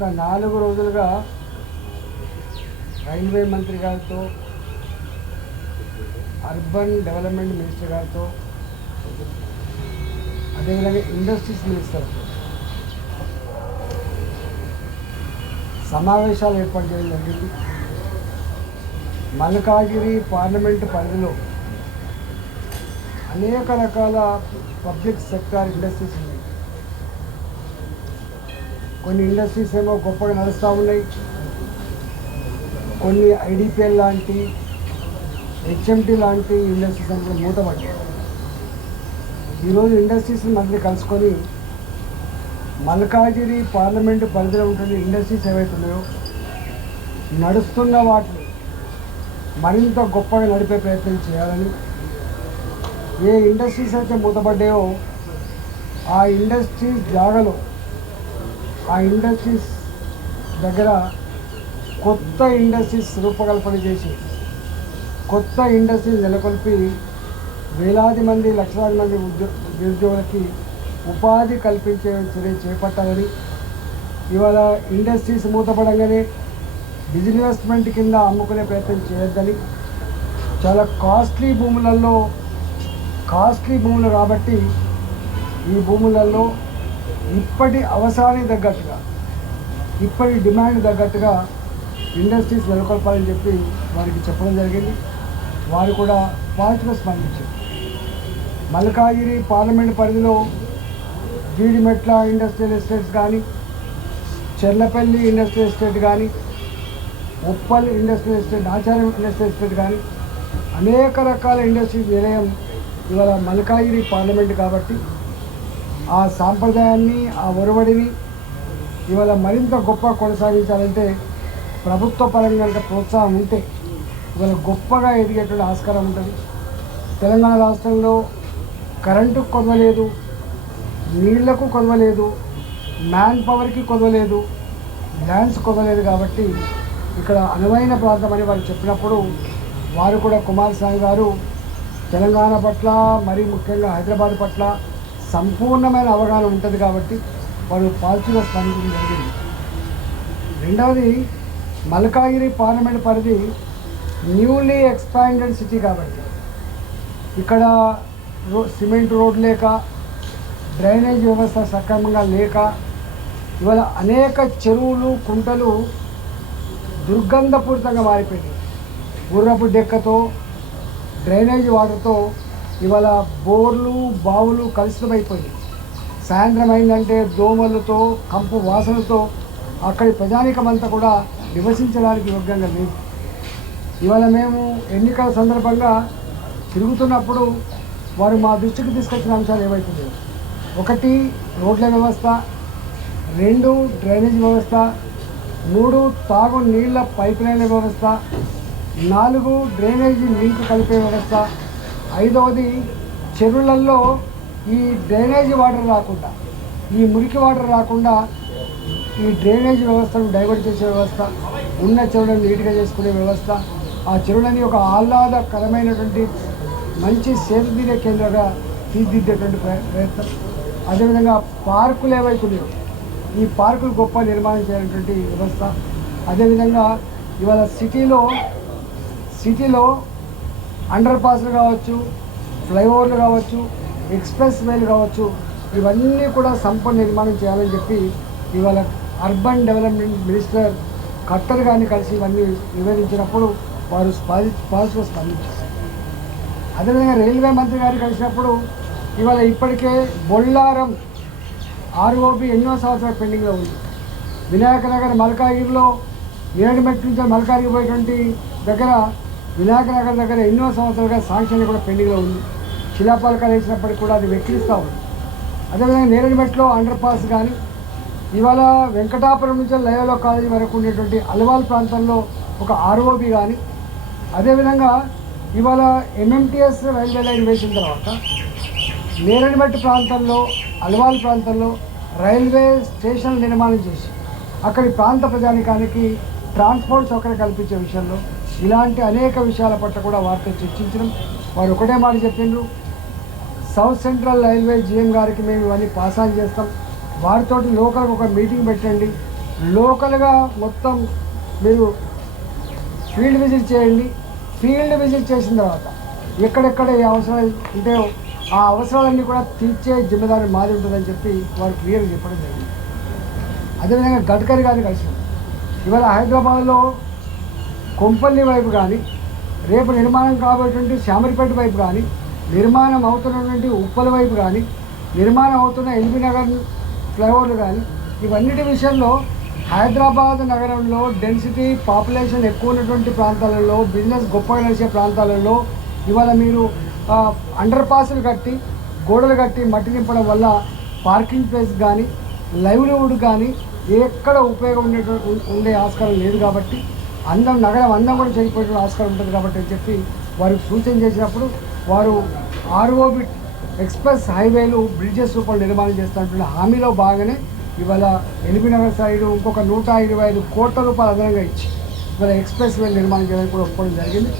గత 4 రోజులుగా రైల్వే మంత్రి గారితో, అర్బన్ డెవలప్మెంట్ మినిస్టర్ గారితో, అదేవిధంగా ఇండస్ట్రీస్ మినిస్టర్తో సమావేశాలు ఏర్పాటు చేయడం జరిగింది. మల్కాజిగిరి పార్లమెంటు పరిధిలో అనేక రకాల పబ్లిక్ సెక్టార్ ఇండస్ట్రీస్ ఉన్నాయి. కొన్ని ఇండస్ట్రీస్ ఏమో గొప్పగా నడుస్తూ ఉన్నాయి, కొన్ని ఐడిపిఎల్ లాంటి, హెచ్ఎంటీ లాంటి ఇండస్ట్రీస్ అంటే మూతపడ్డాయి. ఈరోజు ఇండస్ట్రీస్ మధ్య కలుసుకొని మల్కాజిగిరి పార్లమెంటు పరిధిలో ఉంటున్న ఇండస్ట్రీస్ ఏవైతే ఉన్నాయో నడుస్తున్న వాటిని మరింత గొప్పగా నడిపే ప్రయత్నం చేయాలని, ఏ ఇండస్ట్రీస్ అయితే మూతపడ్డాయో ఆ ఇండస్ట్రీస్ జాగలో, ఆ ఇండస్ట్రీస్ దగ్గర కొత్త ఇండస్ట్రీస్ రూపకల్పన చేసి కొత్త ఇండస్ట్రీస్ నెలకొల్పి వేలాది మంది, లక్షలాది మంది నిరుద్యోగులకి ఉపాధి కల్పించే చర్య చేపట్టాలని, ఇవాళ ఇండస్ట్రీస్ మూతపడంగానే బిజినెస్మెంట్ కింద అమ్ముకునే ప్రయత్నం చేయొద్దని, చాలా కాస్ట్లీ భూములు కాబట్టి ఈ భూములలో ఇప్పటి అవసరానికి తగ్గట్టుగా, ఇప్పటి డిమాండ్ తగ్గట్టుగా ఇండస్ట్రీస్ నెలకొల్పాలని చెప్పి వారికి చెప్పడం జరిగింది. వారు కూడా పాజిటివ్గా స్పందించారు. మల్కాజిగిరి పార్లమెంట్ పరిధిలో జీడిమెట్ల ఇండస్ట్రియల్ ఎస్టేట్స్ కానీ, చెర్లపల్లి ఇండస్ట్రియల్ ఎస్టేట్ కానీ, ఉప్పల్ ఇండస్ట్రియల్ ఎస్టేట్, ఆచార్యం ఇండస్ట్రియల్ ఎస్టేట్ కానీ అనేక రకాల ఇండస్ట్రీస్ నిలయం ఇవాళ మల్కాజిగిరి పార్లమెంట్ కాబట్టి ఆ సాంప్రదాయాన్ని, ఆ ఒరవడిని ఇవాళ మరింత గొప్ప కొనసాగించాలంటే ప్రభుత్వ పరంగా కనుక ప్రోత్సాహం ఉంటే ఇవాళ గొప్పగా ఎదిగేటువంటి ఆస్కారం ఉంటుంది. తెలంగాణ రాష్ట్రంలో కరెంటుకు కొదవలేదు, నీళ్లకు కొదవలేదు, మ్యాన్ పవర్కి కొదవలేదు, ల్యాండ్స్ కొదవలేదు. కాబట్టి ఇక్కడ అనువైన ప్రాంతం అని వారు చెప్పినప్పుడు వారు కూడా కుమారస్వామి గారు తెలంగాణ పట్ల, మరీ ముఖ్యంగా హైదరాబాద్ పట్ల సంపూర్ణమైన అవగాహన ఉంటుంది కాబట్టి వారు పాజిటివ్గా స్పందించడం జరిగింది. రెండవది, మల్కాజిగిరి పార్లమెంట్ పరిధి న్యూలీ ఎక్స్పాండెడ్ సిటీ కాబట్టి ఇక్కడ సిమెంట్ రోడ్ లేక, డ్రైనేజ్ వ్యవస్థ సక్రమంగా లేక ఇవాళ అనేక చెరువులు, కుంటలు దుర్గంధపూరితంగా మారిపోయింది. గుర్రపు డెక్కతో, డ్రైనేజ్ వాటర్తో ఇవాళ బోర్లు, బావులు కలుషితమైపోయింది. సాయంత్రం అయిందంటే దోమలతో, కంపు వాసనతో అక్కడి ప్రజానీకమంతా కూడా నివసించడానికి యోగ్యంగా లేదు. ఇవాళ మేము ఎన్నికల సందర్భంగా తిరుగుతున్నప్పుడు వారు మా దృష్టికి తీసుకొచ్చిన అంశాలు ఏవైతున్నాయో, 1 రోడ్ల వ్యవస్థ, 2 డ్రైనేజ్ వ్యవస్థ, 3 తాగు నీళ్ల పైప్ లైన్ల వ్యవస్థ, 4 డ్రైనేజీ లింక్ కలిపే వ్యవస్థ, 5వది చెరువులలో ఈ డ్రైనేజీ వాటర్ రాకుండా, ఈ మురికి వాటర్ రాకుండా ఈ డ్రైనేజ్ వ్యవస్థను డైవర్ట్ చేసే వ్యవస్థ, ఉన్న చెరువులను నీట్గా చేసుకునే వ్యవస్థ, ఆ చెరువులని ఒక ఆహ్లాదకరమైనటువంటి మంచి సేంద్రియ కేంద్రంగా తీర్చిదిద్దేటువంటి ప్రయత్నం. అదేవిధంగా పార్కులు ఏవైతున్నాయో ఈ పార్కులు గొప్ప నిర్మాణం చేయాలనేటువంటి వ్యవస్థ. అదేవిధంగా ఇవాళ సిటీలో అండర్ పాస్లు కావచ్చు, ఫ్లైఓవర్లు కావచ్చు, ఎక్స్ప్రెస్ వేలు కావచ్చు, ఇవన్నీ కూడా సంపూర్ణ నిర్మాణం చేయాలని చెప్పి ఇవాళ అర్బన్ డెవలప్మెంట్ మినిస్టర్ కట్టర్ గారిని కలిసి ఇవన్నీ నివేదించినప్పుడు వారు పాజిటివ్గా స్పందించారు. అదేవిధంగా రైల్వే మంత్రి గారిని కలిసినప్పుడు ఇవాళ ఇప్పటికే బొల్లారం ఆర్ఓబి ఎన్నో సంవత్సరాలు పెండింగ్లో ఉంది. వినాయక నగర్ మల్కాజిగిరిలో ఏడుమెట్ నుంచి మల్కాజిగిరి పోయేటువంటి దగ్గర వినాయక నగర్ దగ్గర ఎన్నో సంవత్సరాలుగా శాంక్షన్ కూడా పెండింగ్లో ఉంది. శిలాపలకాలు వేసినప్పటికీ కూడా అది వెక్కిరిస్తూ ఉంది. అదేవిధంగా నేరేడుమెట్లో అండర్ పాస్ కానీ, ఇవాళ వెంకటాపురం నుంచి లయోలా కాలేజీ వరకు ఉండేటువంటి అల్వాల్ ప్రాంతంలో ఒక ఆర్ఓబి కానీ, అదేవిధంగా ఇవాళ ఎంఎంటీఎస్ రైల్వే లైన్ వేసిన తర్వాత నేరేడుమెట్ ప్రాంతంలో, అల్వాల్ ప్రాంతంలో రైల్వే స్టేషన్ నిర్మాణం చేసి అక్కడి ప్రాంత ప్రజానికానికి ట్రాన్స్పోర్ట్ సౌకర్యం కల్పించే విషయంలో ఇలాంటి అనేక విషయాల పట్ల కూడా వారితో చర్చించడం. వారు ఒకటే మాట చెప్పిండ్రు, సౌత్ సెంట్రల్ రైల్వే జీఎం గారికి మేము ఇవన్నీ పాస్ ఆన్ చేస్తాం, వారితోటి లోకల్కి ఒక మీటింగ్ పెట్టండి, లోకల్గా మొత్తం మీరు ఫీల్డ్ విజిట్ చేయండి. ఫీల్డ్ విజిట్ చేసిన తర్వాత ఎక్కడెక్కడ ఏ అవసరాలు ఉంటాయో ఆ అవసరాలన్నీ కూడా తీర్చే జిమ్మేదారి మాది ఉంటుందని చెప్పి వారు క్లియర్గా చెప్పడం జరిగింది. అదేవిధంగా గడ్కరీ గారిని కలిసి ఇవాళ హైదరాబాద్లో కొంపల్లి వైపు కానీ, రేపు నిర్మాణం కాబోయేటువంటి శామరిపేట వైపు కానీ, నిర్మాణం అవుతున్నటువంటి ఉప్పల వైపు కానీ, నిర్మాణం అవుతున్న ఎల్బీ నగర్ ఫ్లైఓవర్లు కానీ, ఇవన్నిటి విషయంలో హైదరాబాద్ నగరంలో డెన్సిటీ పాపులేషన్ ఎక్కువ ఉన్నటువంటి ప్రాంతాలలో, బిజినెస్ గొప్పగా నడిచే ప్రాంతాలలో ఇవాళ మీరు అండర్ పాస్లు కట్టి, గోడలు కట్టి మట్టి నింపడం వల్ల పార్కింగ్ ప్లేస్ కానీ, లైవ్లీవుడ్ కానీ ఎక్కడ ఉపయోగం ఉండే ఆస్కారం లేదు. కాబట్టి నగరం అందం కూడా చెడిపోయే ఆస్కారం ఉంటుంది కాబట్టి అని చెప్పి వారికి సూచన చేసినప్పుడు వారు ఆర్ఓబిట్ ఎక్స్ప్రెస్ హైవేలు బ్రిడ్జెస్ రూపంలో నిర్మాణం చేస్తున్నటువంటి హామీలో బాగానే ఇవాళ ఎల్బీ నగర్ సైడు ఇంకొక 125 కోట్ల రూపాయలు అదనంగా ఇచ్చి ఇవాళ ఎక్స్ప్రెస్ వే నిర్మాణం చేయడానికి కూడా ఒప్పుకోవడం జరిగింది.